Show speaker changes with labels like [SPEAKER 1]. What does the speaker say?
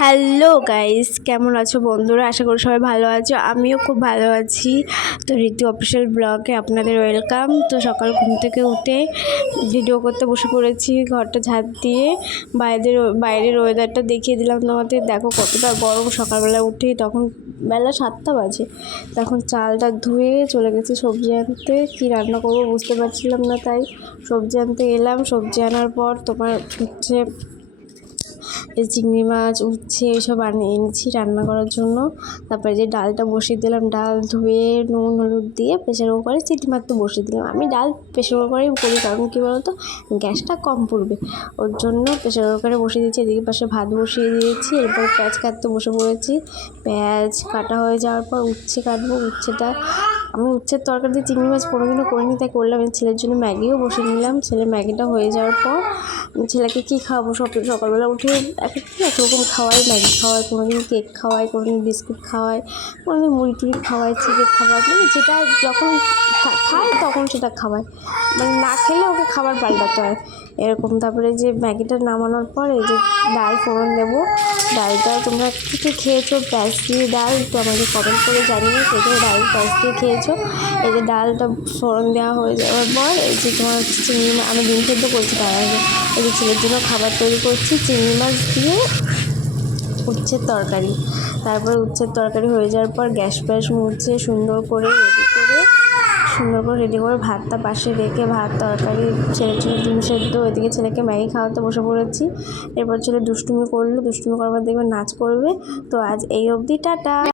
[SPEAKER 1] Hello guys, কেমন আছো বন্ধুরা? আশা করি সবাই ভালো আছো। আমিও খুব ভালো আছি। তো ঋতু অফিসিয়াল ব্লগে আপনাদের ওয়েলকাম। তো সকাল ঘুম থেকে উঠে ভিডিও করতে বসে পড়েছি ঘরটা ঝাঁট দিয়ে। বাইরের বাইরের ওয়েদারটা দেখিয়ে দিলাম তোমাদের। দেখো কতটা গরম। সকালবেলা উঠেই তখন বেলা সাতটা বাজে। তখন চালটা ধুয়ে চলে গেছি সবজি আনতে। কী রান্না করব বুঝতে পারছিলাম না তাই। সবজি আনতে এলাম। সবজি আনার পর তোমার হচ্ছে চিংড়ি মাছ, উচ্ছে এসব আনিয়ে এনেছি রান্না করার জন্য। তারপরে যে ডালটা বসিয়ে দিলাম, ডাল ধুয়ে নুন, হলুদ দিয়ে প্রেশার কুকারে সিটি মারতে বসিয়ে দিলাম। আমি ডাল প্রেশার কুকারেই করি, কারণ কী বলতো? গ্যাসটা কম পড়বে। ওর জন্য প্রেশার কুকারে বসিয়ে দিয়েছি, এদিকে পাশে ভাত বসিয়ে দিয়েছি, এরপর পেঁয়াজ কাটতে বসে পড়েছি। পেঁয়াজ কাটা হয়ে যাওয়ার পর উচ্ছে কাটবো। উচ্ছেটা, আমি উচ্ছের তরকারি দিয়ে চিংড়ি মাছ কোনোদিনও করিনি, তাই করলাম। ছেলের জন্য ম্যাগিও বসিয়ে নিলাম। ছেলে ম্যাগিটা হয়ে যাওয়ার পর, ছেলেকে কী খাওয়াবো? সব সকালবেলা উঠে এক একদিন এক রকম খাওয়াই ম্যাগি খাওয়ায় কোনো দিন কেক খাওয়াই কোনো দিন বিস্কুট খাওয়াই কোনো দিন মুড়ি টুড়ি খাওয়াই, চিকেন খাওয়ায় মানে যেটা যখন খায় তখন সেটা খাওয়াই। মানে না খেলে ওকে খাবার পাল্টাতে হয়। এরকম। তারপরে যে ম্যাগিটা নামানোর পর এই যে ডাল ফোড়ন দেবো, ডালটা তোমরা কী খেয়েছো প্যাঁচ দিয়ে ডাল তো আমাকে কমেন্ট করে জানিয়ে সেখানে ডাল প্যাঁচ দিয়ে খেয়েছো। এই যে ডালটা ফোড়ন দেওয়া হয়ে যাওয়ার পর এই যে তোমার চিংড়ি মাছ আমি ডিম সেদ্ধ করছি তার আগে। এই যে ছেলের জন্য খাবার তৈরি করছি, চিংড়ি মাছ দিয়ে উচ্ছের তরকারি। তারপর উচ্ছের তরকারি হয়ে যাওয়ার পর গ্যাস ফ্যাস মুছে সুন্দর করে রেডি সুন্দর করে রেডি করে ভাতটা পাশে রেখে ভাত, তরকারি, ছেলে ছেলে ডিম সেদ্ধ, ওইদিকে ছেলেকে ম্যাগি খাওয়াতে বসে পড়েছি। এরপর ছেলে দুষ্টুমি করল, দুষ্টুমি করবার দেখবে নাচ করবে। তো আজ এই অবধি, টাটা।